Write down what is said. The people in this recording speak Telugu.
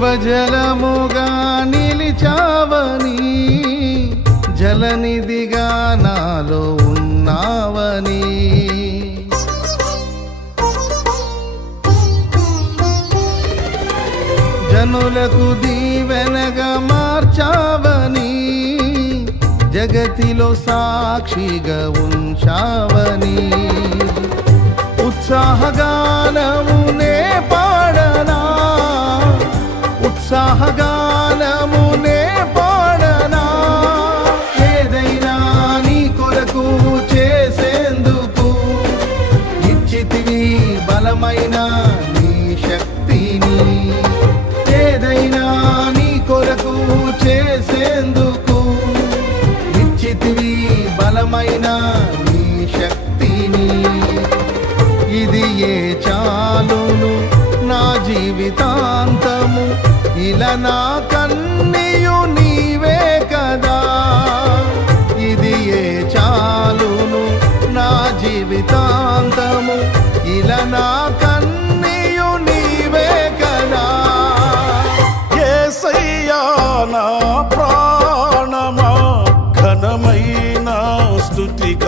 జీవజలముగా నిలిచావని, జలనిధిగా నాలో ఉన్నావని, జనులకు దీవెనగా మార్చావని, జగతిలో సాక్షిగా ఉంచావని, ఉత్సాహగానమునే పాడనా, ఉత్సాహగానమునే పాడనా, ఏదైనా నీ కొరకు చేసేందుకు ఇచ్చితివి బలమైన నీ శక్తిని, ఏదైనా నీ కొరకు చేసేందుకు ఇచ్చితివి బలమైన నీ శక్తిని, ఇది ఏ చాలును నా జీవితాంతము, ఇలా నా కన్నీయు నీవే కదా, ఇది ఏ చాలును నా జీవితాంతము, ఇలా నా కన్నీయు నీవే కదా. యేసయ్యా నా ప్రాణమా ఘనమైన స్తుతిగా